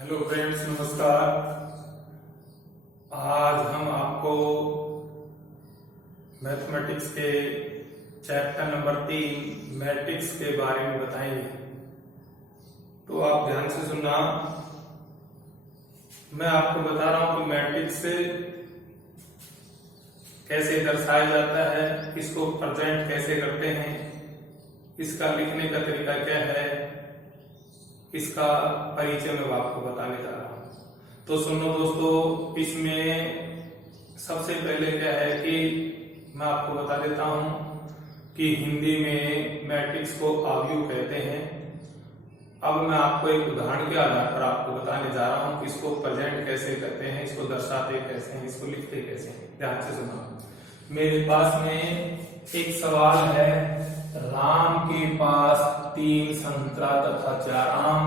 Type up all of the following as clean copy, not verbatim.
Hello friends, नमस्कार। आज हम आपको मैथमेटिक्स के चैप्टर नंबर 3 मैट्रिक्स के बारे में बताएंगे। तो आप ध्यान से सुनना। मैं आपको बता रहा हूं कि मैट्रिक्स कैसे दर्शाया जाता है, इसको प्रेजेंट कैसे करते हैं, इसका लिखने का तरीका क्या है, इसका परिचय मैं आपको बताने जा रहा हूं। तो सुनो दोस्तों, इसमें सबसे पहले क्या है कि मैं आपको बता देता हूं कि हिंदी में मैट्रिक्स को आव्यूह कहते हैं। अब मैं आपको एक उदाहरण के आधार पर आपको बताने जा रहा हूं कि इसको प्रेजेंट कैसे करते हैं, इसको दर्शाते कैसे हैं, इसको लिखते कैसे हैं। ध्यान से सुनो। मेरे पास में एक सवाल है, राम के पास 3 संतरा तथा 4 आम,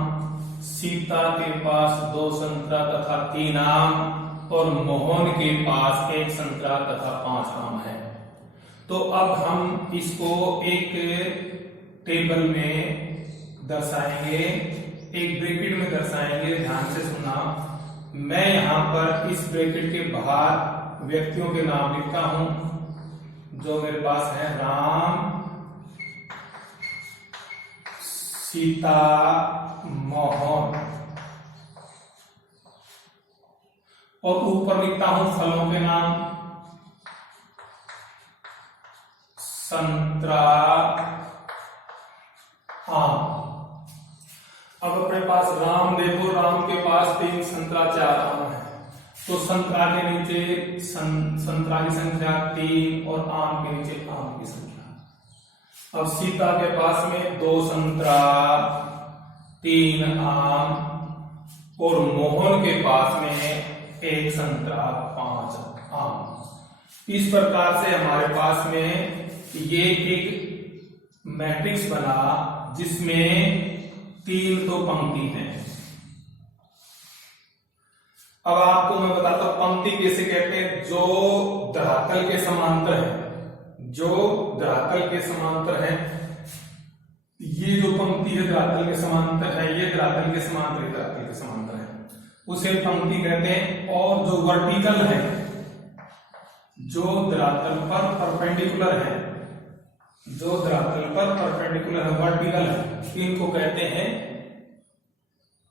सीता के पास 2 संतरा तथा 3 आम और मोहन के पास 1 संतरा तथा 5 आम है। तो अब हम इसको एक टेबल में दर्शाएंगे, एक ब्रैकेट में दर्शाएंगे। ध्यान से सुनना। मैं यहां पर इस ब्रैकेट के बाहर व्यक्तियों के नाम लिखता हूं जो मेरे पास है, राम, सीता, मोहन, और ऊपर लिखता हूं फलों के नाम, संतरा, आम। अब अपने पास राम देखो, राम के पास 3 संतरा 4 आम है, तो संतरा के नीचे संतरा की संख्या 3 और आम के नीचे आम की संख्या। अब सीता के पास में 2 संतरा 3 आम और मोहन के पास में 1 संतरा 5 आम। इस प्रकार से हमारे पास में ये एक मैट्रिक्स बना जिसमें 3 तो पंक्ति है। अब आपको मैं बताता हूं पंक्ति कैसे कहते हैं। जो धरातल के समांतर है, जो धरातल के समांतर है, ये जो पंक्ति है धरातल के समांतर है, ये धरातल के समांतर, धरातल के समांतर है, उसे पंक्ति कहते हैं। और जो वर्टिकल है, जो धरातल पर परपेंडिकुलर है, जो धरातल पर परपेंडिकुलर है, वर्टिकल है, इनको कहते हैं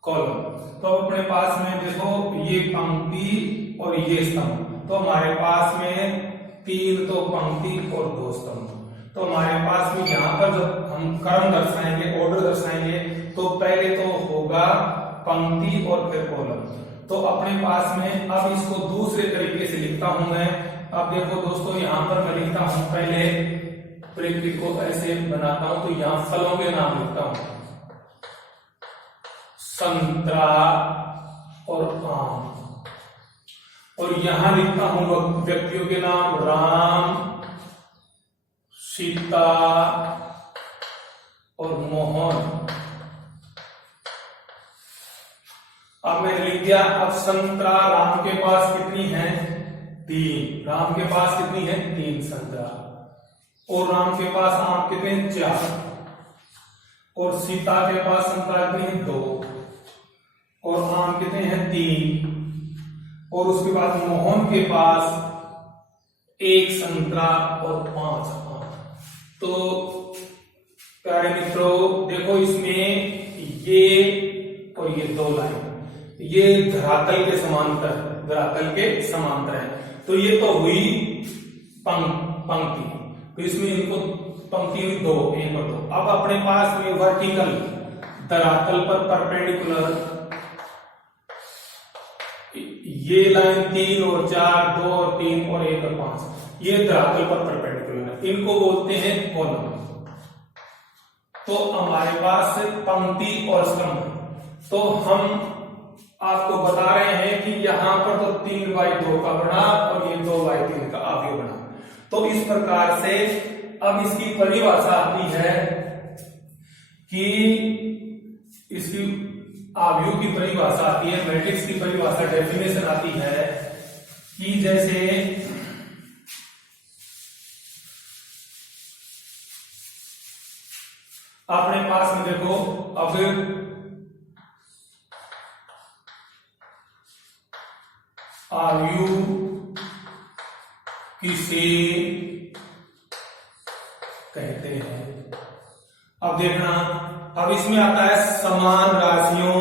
कॉलम। तो अपने पास में देखो, ये पंक्ति और ये स्तंभ, तो हमारे पास में 3 तो पंक्ति और 2 स्तंभ। तो हमारे पास में यहाँ पर जब हम क्रम दर्शाएंगे, ऑर्डर दर्शाएंगे, तो पहले तो होगा पंक्ति और फिर कॉलम। तो अपने पास में अब इसको दूसरे तरीके से लिखता हूं मैं। अब देखो दोस्तों, यहाँ पर मैं लिखता हूं, पहले ब्रैकेट को ऐसे बनाता हूं, तो यहाँ फलों के नाम लिखता हूं, संतरा और आम, और यहां लिखता हूं व्यक्तियों के नाम, राम, सीता और मोहन। अब मैंने लिख दिया। अब संतरा राम के पास कितनी है? 3। राम के पास कितनी है? 3 संतरा। और राम के पास आम कितने? 4। और सीता के पास संतरा कितनी है? 2। और आम कितने हैं? 3। और उसके बाद मोहन के पास 1 संतरा और 5 आम। तो प्यारे मित्रों देखो, इसमें ये और ये 2 लाइन, ये धरातल के समांतर, धरातल के समांतर है। तो ये तो हुई पंक्ति, तो इसमें इनको पंक्ति हुई 2, 1 और 2। अब अपने पास में वर्टिकल, धरातल पर परपेंडिकुलर, ये लाइन 3 और 4, 2 और 3 और 1 और 5, ये धरातल पर परपेंडिकुलर है, इनको बोलते हैं कॉलम। तो हमारे पास पंक्ति और स्तंभ। तो हम आपको बता रहे हैं कि यहां पर तो 3/2 का बना और ये 2/3 का आव्यूह बना। तो इस प्रकार से अब इसकी परिभाषा आती है कि इसकी आव्यूह की परिभाषा आती है, मैट्रिक्स की परिभाषा, डेफिनेशन आती है कि जैसे अपने पास में देखो, अब आयु किसे कहते हैं। अब देखना, अब इसमें आता है समान राशियों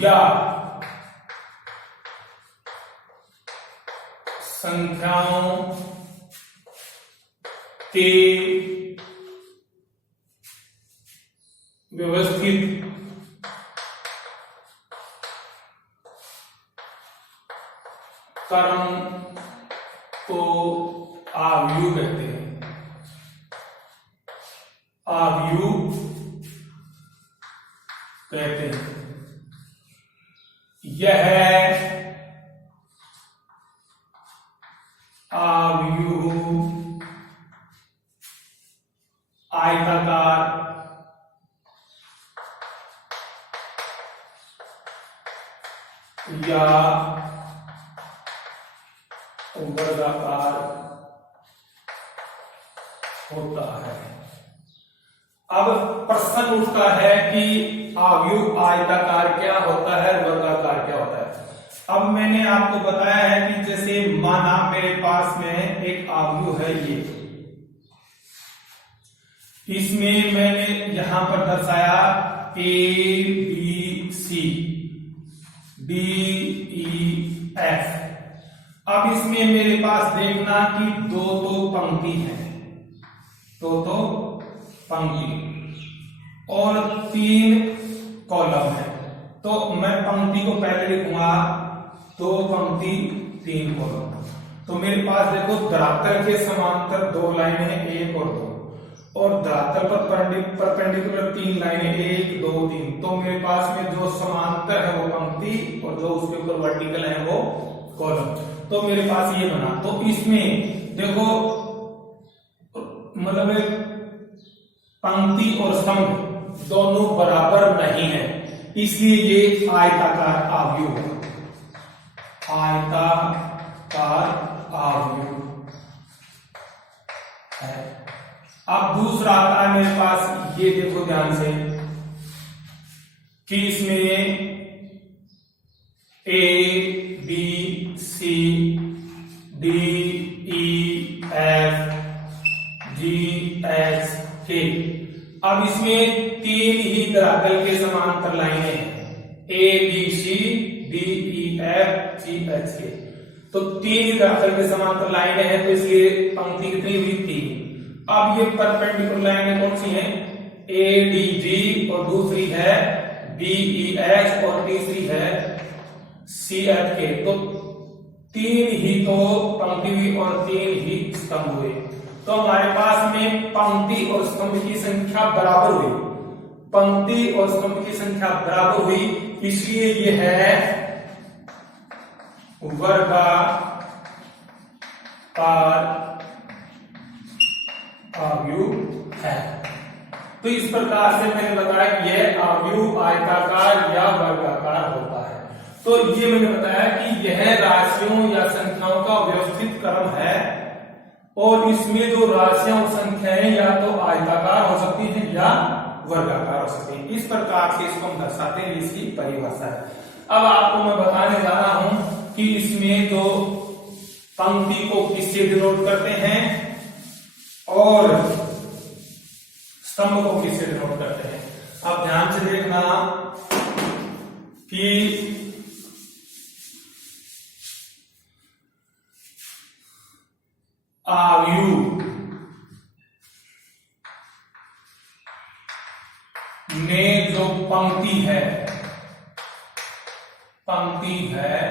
या संख्याओं के व्यवस्थित क्रम को आव्यूह कहते हैं। आव्यूह कहते हैं। यह आव्यूह आयताकार या वर्गाकार होता है। अब प्रश्न उठता है कि आव्यूह आयताकार क्या होता है, वर्गाकार क्या होता है। अब मैंने आपको बताया है कि जैसे माना मेरे पास में एक आव्यूह है, ये इसमें मैंने यहां पर दर्शाया ABC DEF। अब इसमें मेरे पास देखना कि दो पंक्ति है, दो पंक्ति और 3 कॉलम है। तो मैं पंक्ति को पहले लिखूंगा, 2 पंक्ति 3 कॉलम। तो मेरे पास देखो धरातल के समांतर 2 लाइनें हैं, 1 और 2, और धरातल पर परपेंडिकुलर 3 लाइनें 1 2 3। तो मेरे पास में जो समांतर है वो पंक्ति और जो उसके ऊपर वर्टिकल है वो कॉलम। तो मेरे पास ये बना। तो इसमें देखो मतलब पंक्ति और स्तंभ दोनों बराबर नहीं है, इसलिए ये आयताकार आव्यूह है। आयताकार आव्यूह है। अब दूसरा आता है मेरे पास, ये देखो ध्यान से कि इसमें ABC DEF GHK। अब इसमें 3 ही धरातल के समांतर लाइनें हैं, ABC DEF GHK। तो 3 ही धरातल के समांतर लाइनें हैं, तो इसलिए पंक्ति कितनी हुई, 3। अब ये परपेंडिकुलर लाइनें कौन सी हैं, ADG और दूसरी है BEH और तीसरी है CFK। तो 3 ही तो पंक्ति हुई और 3 ही स्तंभ हुए। तो हमारे पास में पंक्ति और स्तंभ की संख्या बराबर हुई, पंक्ति और स्तंभ की संख्या बराबर हुई, इसलिए ये है वर्गाकार आव्यूह है। तो इस प्रकार से मैंने बताया कि यह आव्यूह आयताकार या वर्गाकार होता है। तो ये मैंने बताया कि यह राशियों या संख्याओं का व्यवस्थित क्रम है, और इसमें जो राशियां और संख्याएं या तो आयताकार हो सकती हैं या वर्गाकार हो सकती हैं। इस प्रकार से इसको हम दर्शाते हैं, इसकी परिभाषा है। अब आपको मैं बताने जा रहा हूं कि इसमें जो पंक्ति को किससे डिनोट करते हैं और स्तंभ को किससे डिनोट करते हैं। अब ध्यान से देखना कि आव्यूह में जो पंक्ति है,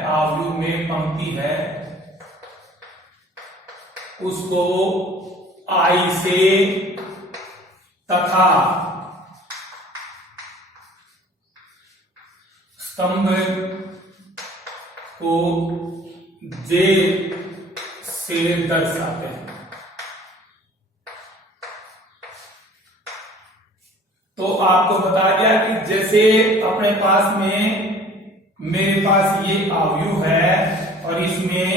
आव्यूह में पंक्ति है, उसको आई से तथा स्तंभ को जे से दर्शाते हैं। तो आपको बता दिया कि जैसे अपने पास में मेरे पास ये आव्यूह है और इसमें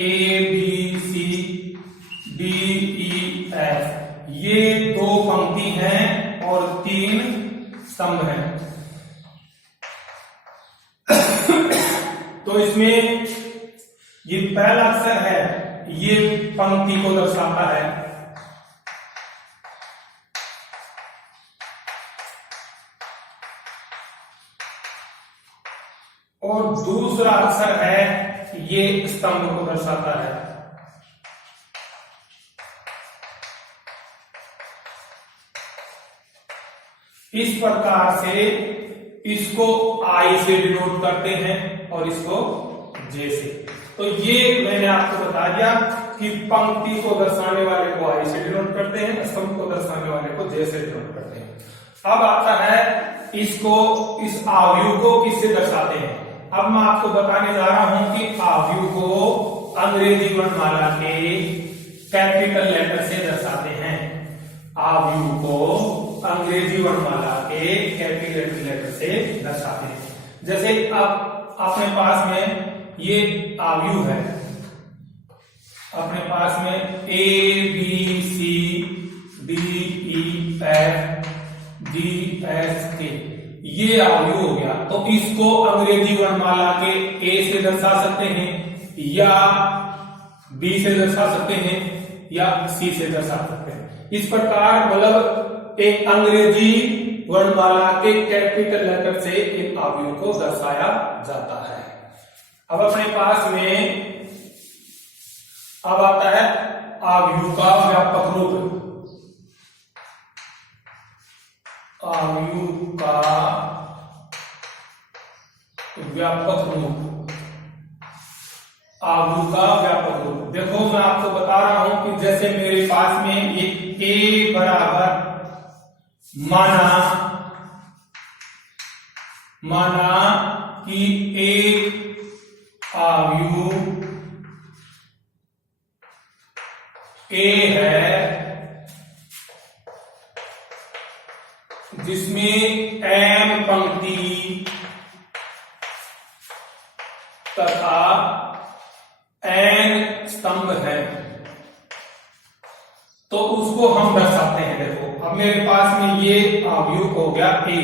ABCDEF ये 2 पंक्ति हैं और 3 स्तंभ हैं। तो इसमें ये पहला अक्षर है, ये पंक्ति को दर्शाता है, और दूसरा अक्षर है ये स्तंभ को दर्शाता है। इस प्रकार से इसको आई से डिनोट करते हैं और इसको जे से। तो ये मैंने आपको बता दिया कि पंक्ति को दर्शाने वाले को आई से डिनोट करते हैं, स्तंभ को दर्शाने वाले को जे से डिनोट करते हैं। अब आता है इसको, इस आव्यूह को किससे दर्शाते हैं। अब मैं आपको बताने जा रहा हूं कि आव्यूह को अंग्रेजी वर्णमाला के कैपिटल लेटर से दर्शाते हैं। आव्यूह को अंग्रेजी वर्णमाला के कैपिटल लेटर से दर्शाते हैं। जैसे अब अपने पास में ये आव्यूह है, अपने पास में A B C D E F G H K ये आव्यूह हो गया। तो इसको अंग्रेजी वर्णमाला के A से दर्शा सकते हैं, या B से दर्शा सकते हैं, या C से दर्शा सकते हैं। इस प्रकार मतलब एक अंग्रेजी वर्णमाला के कैपिटल लेटर से इन आव्यूह को दर्शाया जाता है। अब अपने पास में अब आता है आव्यूह का व्यापक रूप। आव्यूह का व्यापक रूप, आव्यूह का व्यापक रूप। देखो मैं आपको बता रहा हूं कि जैसे मेरे पास में एक A बराबर माना कि एक आव्यूह A है जिसमें M पंक्ति तथा N स्तंभ है, तो उसको हम दर्शाते हैं। देखो अब मेरे पास में ये आव्यूह हो गया A,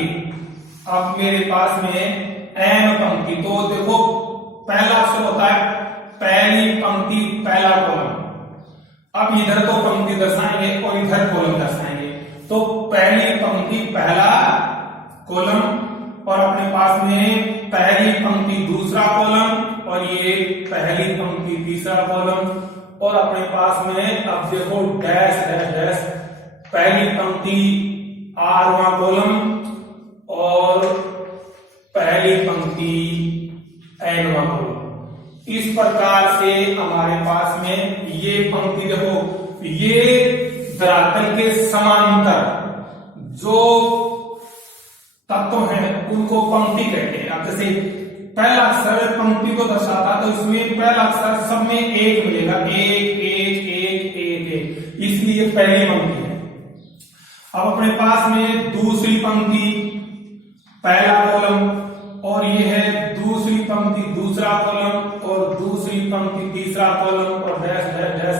अब मेरे पास में M पंक्ति, तो देखो पहला अक्षर होता है पहली पंक्ति पहला कॉलम। अब इधर को पंक्ति दर्शाएंगे और इधर कॉलम दर्शाएंगे, तो पहली पंक्ति पहला कॉलम और अपने पास में पहली पंक्ति दूसरा कॉलम और ये पहली पंक्ति तीसरा कॉलम, और अपने पास में अब देखो डैश डैश डैश पहली पंक्ति 8वां कॉलम और पहली पंक्ति 9वां कॉलम। इस प्रकार से हमारे पास में ये पंक्ति देखो, ये धरातल के समांतर जो तत्व हैं उनको पंक्ति कहते हैं। अब जैसे पहला अक्षर पंक्ति को दर्शाता तो इसमें पहला अक्षर सब में एक मिलेगा, एक एक एक एक एक, इसलिए पहली पंक्ति है। अब अपने पास में दूसरी पंक्ति पहला कॉलम और ये है दूसरी पंक्ति दूसरा कॉलम और दूसरी पंक्ति तीसरा कॉलम और डैश डैश डैश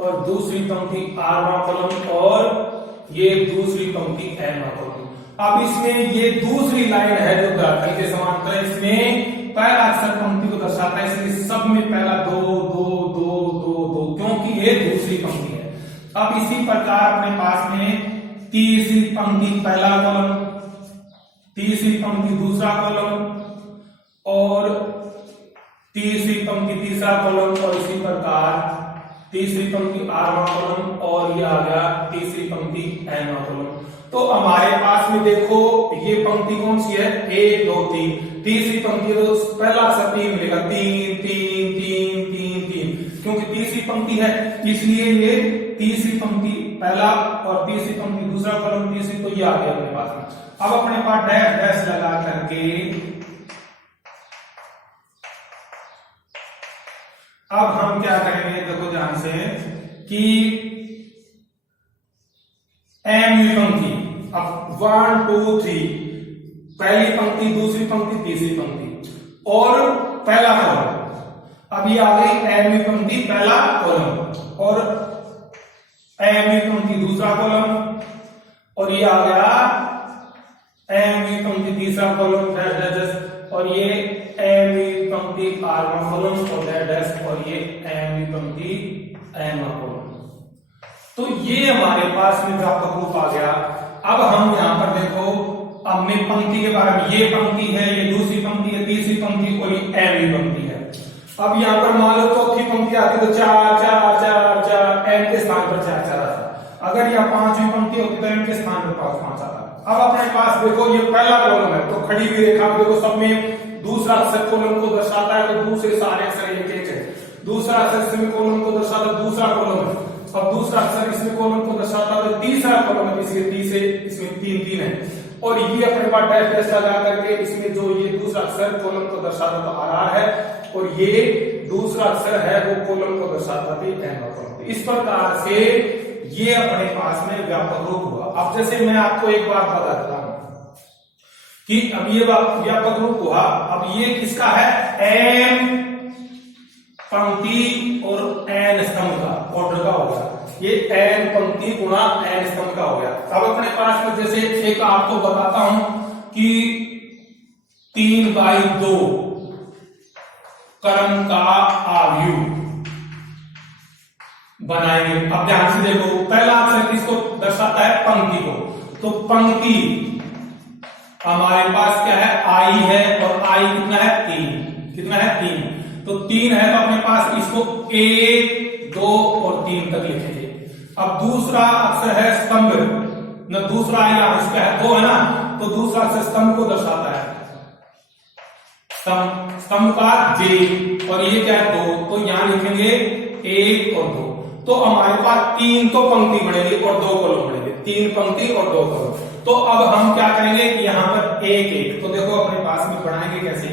और दूसरी पंक्ति 8वां कॉलम और ये दूसरी पंक्ति 9वां कॉलम। अब इसमें ये दूसरी लाइन है जो धरातल के समांतर है, इसमें पहला अक्षर पंक्ति को दर्शाता है, इसलिए सब में पहला 2 2 2 2 2 क्योंकि ये दूसरी पंक्ति है। अब इसी प्रकार अपने पास में तीसरी पंक्ति पहला कॉलम, तीसरी पंक्ति दूसरा कॉलम और तीसरी पंक्ति तीसरा कॉलम और इसी प्रकार तीसरी पंक्ति 8वां कॉलम और ये आ गया तीसरी पंक्ति 9वां कॉलम। तो हमारे पास में देखो ये पंक्ति कौन सी है, 1 2 3, तीसरी पंक्ति तो पहला अक्षर 3 मिलेगा, 3 3 3 3 3, क्योंकि तीसरी पंक्ति है इसलिए ये तीसरी पंक्ति पहला और तीसरी पंक्ति दूसरा कॉलम तीसरी, तो ये आ गया अपने पास में। अब अपने पास डैश डैश लगा करके अब हम क्या करेंगे, देखो ध्यान से कि एम पंक्ति, अब 1 2 3 पहली पंक्ति दूसरी पंक्ति तीसरी पंक्ति और पहला कॉलम। अब ये आ गई एम पंक्ति पहला कॉलम और एमवी पंक्ति दूसरा कॉलम, और ये आ गया एमवी पंक्ति तीसरा कॉलम डैश, और ये एमवी पंक्ति आरवा कॉलम और डैश, और ये एमवी पंक्ति एमवा कॉलम। तो ये हमारे पास में व्यापक रूप आ गया। अब हम यहां पर देखो, अब मैं पंक्ति के बारे में, ये पंक्ति है, ये दूसरी पंक्ति है, तीसरी पंक्ति और ये एमवी पंक्ति है। अब यहाँ पर मान लो चौथी पंक्ति आती तो 4 4 4 4 एम के स्थान पर 4 4 आता। अगर यहाँ पांचवी पंक्ति होती तो एम के स्थान पर 5 5 आता। अब अपने पास देखो ये पहला कॉलम है, तो खड़ी हुई रेखा में देखो सब में दूसरा अक्षर कॉलम को दर्शाता है, तो दूसरे सारे अक्षर एक एक है। दूसरा अक्षर इसमें कॉलम को दर्शाता है, दूसरा कॉलम है। अब दूसरा अक्षर इसमें कॉलम को दर्शाता है, तीसरा कॉलम है, इसमें 3 3 है। और ये अपने पास डैश डैश लगा करके इसमें जो ये दूसरा अक्षर कॉलम को दर्शाता तो आर है, और ये दूसरा अक्षर है वो कॉलम को दर्शाता भी एमवा कॉलम। इस प्रकार से ये अपने पास में व्यापक रूप हुआ। अब जैसे मैं आपको एक बात बता देता हूं कि अब ये व्यापक रूप हुआ, अब ये किसका है, एम पंक्ति और एन स्तंभ का ऑर्डर का होगा। ये एन पंक्ति गुणा एन स्तंभ का हो गया। अब अपने पास में जैसे एक आपको बताता हूं कि 3/2 क्रम का आव्यूह बनाएंगे। अब ध्यान से देखो, पहला अक्षर किसको दर्शाता है, पंक्ति को। तो पंक्ति हमारे पास क्या है, आई है, और आई कितना है, 3। कितना है, 3। तो 3 है, तो अपने पास इसको 1 2 और 3 तक लिखेंगे। अब दूसरा अक्षर है स्तंभ, न दूसरा आएगा, इसका है 2 है ना, तो दूसरा अक्षर स्तंभ को दर्शाता है, स्तंभ का जे, और ये क्या है, 2। तो यहां लिखेंगे 1 और 2। तो हमारे पास 3 तो पंक्ति बनेगी और 2 कॉलम बनेंगे, 3 पंक्ति और 2 कॉलम। तो अब हम क्या करेंगे कि यहां पर 1 1, तो देखो अपने पास में बढ़ाएंगे कैसे।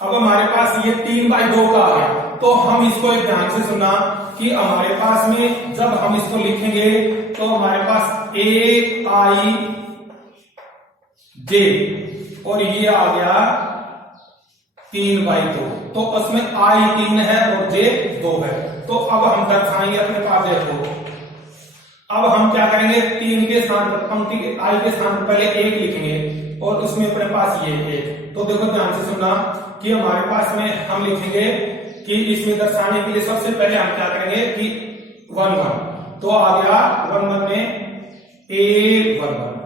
अब हमारे पास ये 3/2 का आ गया, तो हम इसको एक ध्यान से सुनना कि हमारे पास में जब हम इसको लिखेंगे तो हमारे पास एक आई जे, और ये आ गया 3/2। तो उसमें आई 3 है और जे 2 है। तो अब हम दर्शाएंगे अपने पास, देखो अब हम क्या करेंगे, 3 के स्थान पर, पंक्ति के आई के स्थान पर पहले 1 लिखेंगे, और उसमें अपने पास ये 1। तो देखो ध्यान से सुनना कि हमारे पास में हम लिखेंगे कि इसमें दर्शाने के लिए सबसे पहले हम क्या करेंगे कि 1 1, तो आ गया 1 1 में A 1 1।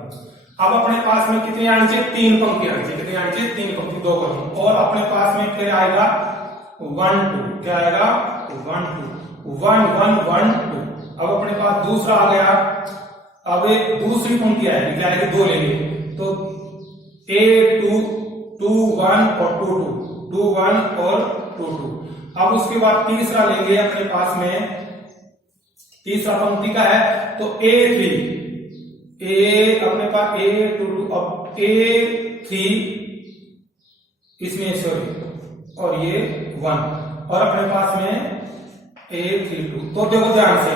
अब अपने पास में कितनी आनी चाहिए, 3 पंक्ति आनी चाहिए। कितनी आनी चाहिए, 3 पंक्ति 2 कॉलम। और अपने पास में फिर आएगा 1 2, क्या आएगा 1 2 1 1 1 2। अब अपने पास दूसरा आ गया, अब दूसरी पंक्ति आएगी, क्या आएगी, 2 लेंगे, तो A 2 2 1 और 2 2 2 1 और 2 2। अब उसके बाद तीसरा लेंगे, अपने पास में तीसरा पंक्ति का है, तो A 3 अपने पास A 2 2, अब A 3 इसमें सॉरी, और ये 1, और अपने पास में A 3 2। तो देखो ध्यान से,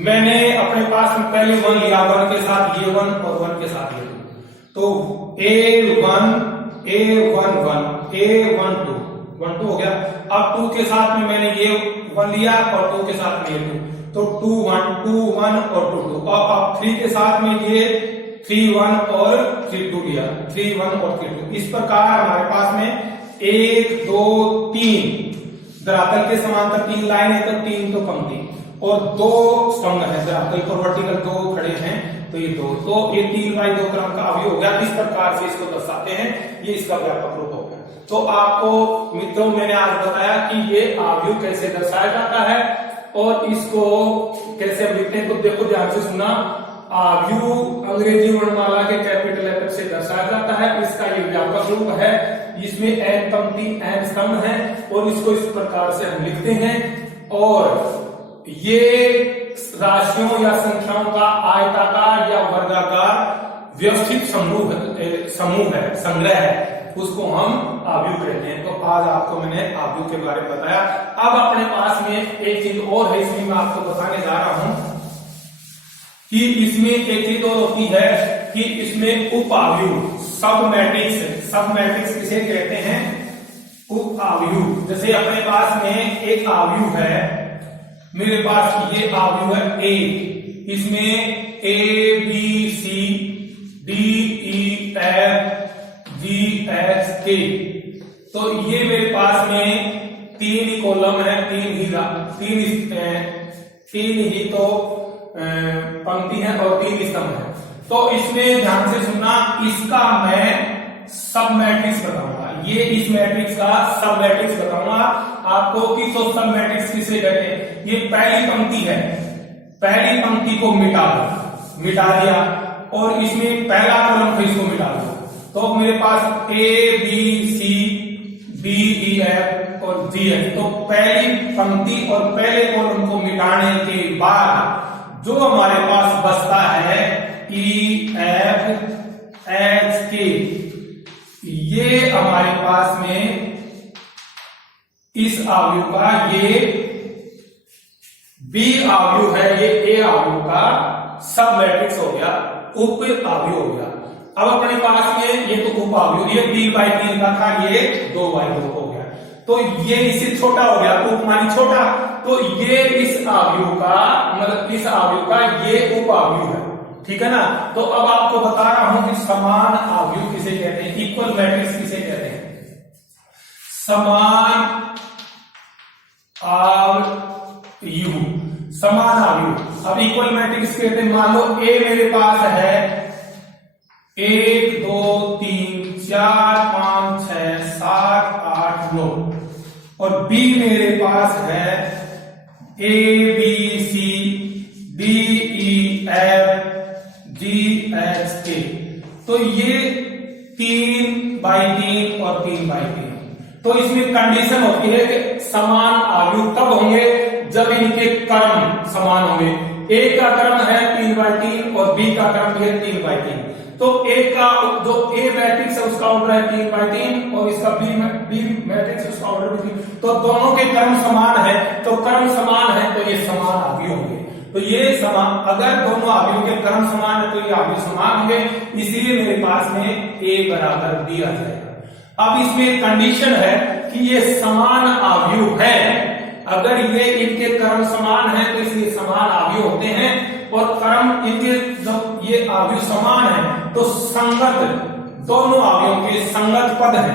मैंने अपने पास में पहले 1 लिया, 1 के साथ ये 1 और 1 के साथ ये 2, तो A 1 1 2 1 2 हो गया। अब 2 के साथ में मैंने ये 1 लिया और 2 के साथ में ये 2, तो 2 1 और 2 2। अब 3 के साथ में ये 3 1 और 3 2 लिया, 3 1 और 3 2। इस प्रकार हमारे पास में 1 2 3 धरातल के समांतर 3 लाइन है, तो 3 तो पंक्ति, और 2 स्तंभ है धरातल पर वर्टिकल 2 खड़े हैं, तो ये 2, तो ये 3/2 क्रम का अवयव हो गया। इस प्रकार से इसको दर्शाते हैं, ये इसका व्यापक रूप हो गया। तो आपको मित्रों मैंने आज बताया कि ये अवयव कैसे दर्शाया जाता है और इसको कैसे हम लिखते हैं। तो देखो ध्यान से सुना, अवयव अंग्रेजी वर्णमाला के कैपिटल लेटर से दर्शाया जाता है। इसका ये व्यापक रूप है, इसमें एन पंक्ति एन स्तंभ है, और इसको इस प्रकार से हम लिखते हैं। और ये राशियों या संख्याओं का आयताकार या वर्गाकार व्यवस्थित समूह है, संग्रह है, उसको हम अवयव कहते हैं। तो आज आपको मैंने अवयव के बारे में बताया। अब अपने पास में एक चीज और है, इसमें मैं आपको बताने जा रहा हूं कि इसमें एक चीज और होती है कि इसमें उप अवयव, सब मैट्रिक्स किसे कहते हैं, उप अवयव। जैसे अपने पास में एक अवयव है मेरे पास ये अवयव है ए, इसमें A B C D E F G H K, तो ये मेरे पास में 3 ही कॉलम है, 3 ही तो पंक्ति है और 3 स्तंभ है। तो इसमें ध्यान से सुनना, इसका मैं सब मैट्रिक्स बताऊंगा, ये इस मैट्रिक्स का सब मैट्रिक्स बताऊंगा आपको कि तो सब मैट्रिक्स किसे कहते हैं। ये पहली पंक्ति है, पहली पंक्ति को मिटा दिया और इसमें पहला कॉलम था, इसको मिटा दिया, तो मेरे पास A B C D E F और जी एच। तो पहली पंक्ति और पहले कॉलम को मिटाने के बाद जो हमारे पास बचता है ई एफ एच के, ये हमारे पास में इस अवयव का ये बी अवयव है, ये ए अवयव का सब मैट्रिक्स हो गया, उप अवयव हो गया। अब अपने पास में ये तो उप अवयव, ये 3x3 का था, ये 2x2 हो गया, तो ये इससे छोटा हो गया, उप मानी छोटा, तो ये इस अवयव का मतलब इस अवयव का ये उप अवयव है, ठीक है ना। तो अब आपको बता रहा हूं कि समान अवयव किसे कहते हैं, इक्वल मैट्रिक्स किसे कहते हैं, समान अवयव, समान अवयव। अब इक्वल मैट्रिक्स कहते हैं, मान लो ए मेरे पास है 1 2 3 4 5 6 7 8 9 और बी मेरे पास है A B C D E F G H K, तो ये 3x3 और 3x3। तो इसमें कंडीशन होती है कि समान अवयव तब होंगे जब इनके क्रम समान होंगे। ए का क्रम है 3x3 और बी का क्रम भी है 3x3, तो ए का जो ए मैट्रिक्स है उसका ऑर्डर है 3x3 और इसका बी मैट्रिक्स उसका ऑर्डर भी 3, तो दोनों के क्रम समान है, तो क्रम समान है तो ये समान अवयव होंगे। तो ये समान, अगर दोनों अवयव के क्रम समान है तो ये अवयव समान होंगे, इसलिए मेरे पास में ए बराबर दिया जाएगा। अब इसमें कंडीशन है कि ये समान अवयव है, अगर ये इनके क्रम समान है तो इसलिए समान अवयव होते हैं, और क्रम इनके जब ये अवयव समान है तो संगत, दोनों अवयवों के संगत पद है,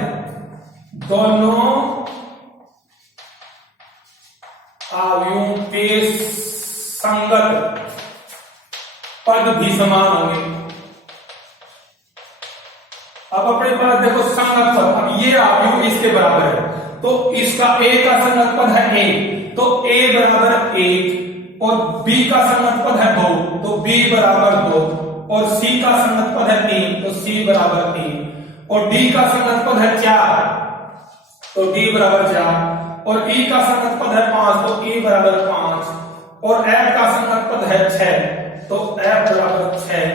दोनों अवयवों के संगत पद भी समान होंगे। अब अपने पास देखो संगत पद, अब ये अवयव इसके बराबर है, तो इसका ए का संगत पद है ए, तो ए बराबर 1 और बी का संगत पद है 2, तो बी बराबर 2 और सी का संगत पद है 3, तो सी बराबर 3 और डी का संगत पद है 4, तो डी बराबर 4 और ई का संगत पद है 5, तो ई बराबर 5 और एफ का संगत पद है 6, तो एफ बराबर 6,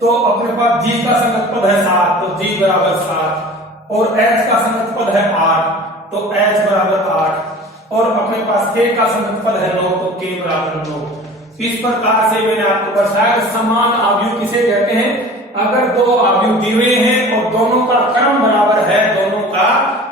तो अपने पास जी का संगत पद है 7, तो जी बराबर 7 और एच का संगत पद है 8, तो एच बराबर 8 और अपने पास के का संगत पद है 9, तो के बराबर 9। इस प्रकार से मैंने आपको बताया समान अवयव किसे कहते हैं, अगर दो अवयव दिए हुए हैं और दोनों का क्रम बराबर है, दोनों का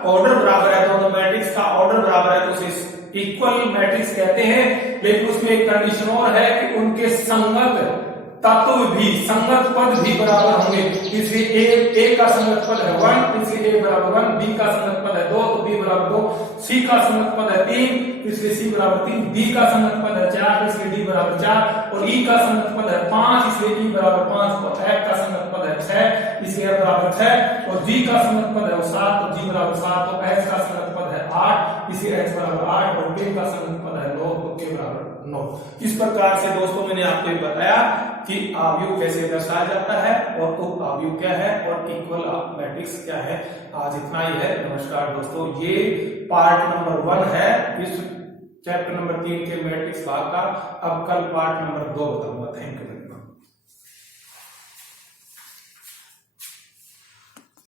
ऑर्डर बराबर है, दोनों मैट्रिक्स का ऑर्डर बराबर है, तो उसे इक्वल मैट्रिक्स कहते हैं। लेकिन उसमें एक कंडीशन और है कि उनके संगत तत्व भी, संगत पद भी बराबर होंगे, इसलिए ए का संगत पद है 1, इसलिए ए बराबर 1, बी का संगत पद है 2, तो बी बराबर 2, सी का संगत पद है 3, इसलिए सी बराबर 3, डी का संगत पद है 4, इसलिए डी बराबर 4 और ई का संगत पद है 5, इसलिए ई बराबर 5 और एफ का संगत पद है 6, इसलिए एफ बराबर 6 और जी का संगत पद है 7, तो जी बराबर 7, तो एच का संगत पद है 8, इसलिए एच बराबर 8 और के का संगत पद है 9, तो के बराबर 9। इस प्रकार से दोस्तों मैंने आपको बताया कि अवयव कैसे दर्शाया जाता है और उप अवयव क्या है और इक्वल मैट्रिक्स क्या है। आज इतना ही है। नमस्कार दोस्तों, ये पार्ट नंबर 1 है इस चैप्टर नंबर 3 के मैट्रिक्स भाग का। अब कल पार्ट नंबर 2 बताऊंगा। Thank you.